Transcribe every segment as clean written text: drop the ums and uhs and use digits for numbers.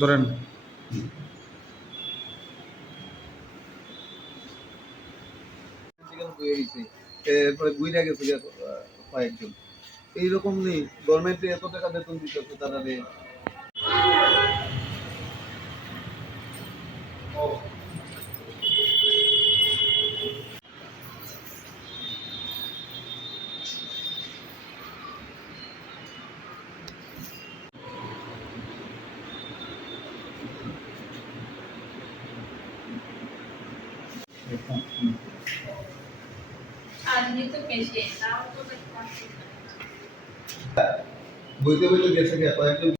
ধরেন এরপরে বুইরা গেছে কয়েকজন এইরকম নেই। গভর্নমেন্টে এত টাকা বেতন দিতেছে তারা রে। বইতে বইতে গেছে কয়েকজন।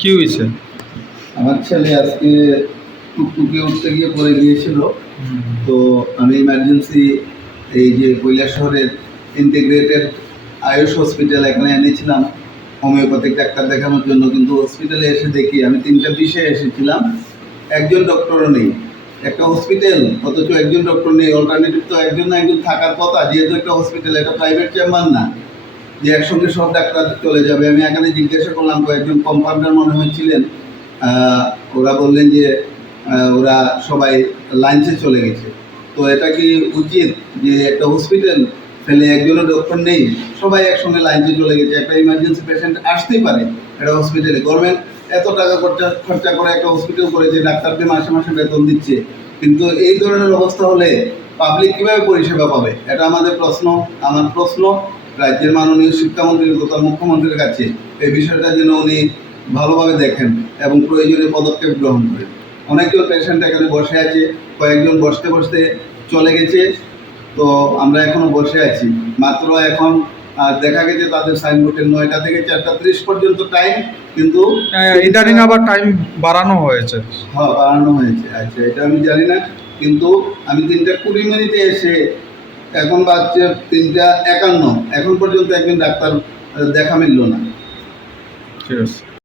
কি হয়েছে? আমার ছেলে আজকে টুকটুকে উঠতে গিয়ে পড়ে গিয়েছিল। তো আমি ইমার্জেন্সি এই যে কৈলাসহরের ইন্টিগ্রেটেড আয়ুষ হসপিটাল এখানে এনেছিলাম হোমিওপ্যাথিক ডাক্তার দেখানোর জন্য। কিন্তু হসপিটালে এসে দেখি আমি 3টা বিষয়ে এসেছিলাম, একজন ডক্টরও নেই। একটা হসপিটাল অথচ একজন ডক্টর নেই। অল্টারনেটিভ তো একজন না একজন থাকার কথা, যেহেতু একটা হসপিটাল, একটা প্রাইভেট চেম্বার না যে একসঙ্গে সব ডাক্তার চলে যাবে। আমি এখানে জিজ্ঞাসা করলাম, কয়েকজন কম্পাউন্ডার মনে হয়েছিলেন, ওরা বললেন যে ওরা সবাই লাঞ্চে চলে গেছে। তো এটা কি উচিত যে একটা হসপিটাল ফেলে একজনও ডক্টর নেই, সবাই একসঙ্গে লাঞ্চে চলে গেছে? একটা ইমার্জেন্সি পেশেন্ট আসতেই পারে একটা হসপিটালে। গভর্নমেন্ট এত টাকা খরচা করে একটা হসপিটাল করেছে, ডাক্তারকে মাসে মাসে বেতন দিচ্ছে, কিন্তু এই ধরনের অবস্থা হলে পাবলিক কীভাবে পরিষেবা পাবে? এটা আমাদের প্রশ্ন। আমার প্রশ্ন রাজ্যের মাননীয় শিক্ষামন্ত্রী তথা মুখ্যমন্ত্রীর কাছে এই বিষয়টা যেন উনি ভালোভাবে দেখেন এবং প্রয়োজনীয় পদক্ষেপ গ্রহণ করেন। অনেকজন পেশেন্ট এখানে বসে আছে, কয়েকজন বসতে বসতে চলে গেছে। তো আমরা এখনো বসে আছি। মাত্র এখন দেখা গেছে তাদের সাইনবোর্ডে 9টা থেকে 4:30 পর্যন্ত টাইম, কিন্তু ইদানিং আবার টাইম বাড়ানো হয়েছে। হ্যাঁ, বাড়ানো হয়েছে। আচ্ছা, এটা আমি জানি না, কিন্তু আমি 3:20 এসে এখন বাজছে 3:51, এখন পর্যন্ত একজন ডাক্তার দেখা মিলল না। ঠিক আছে।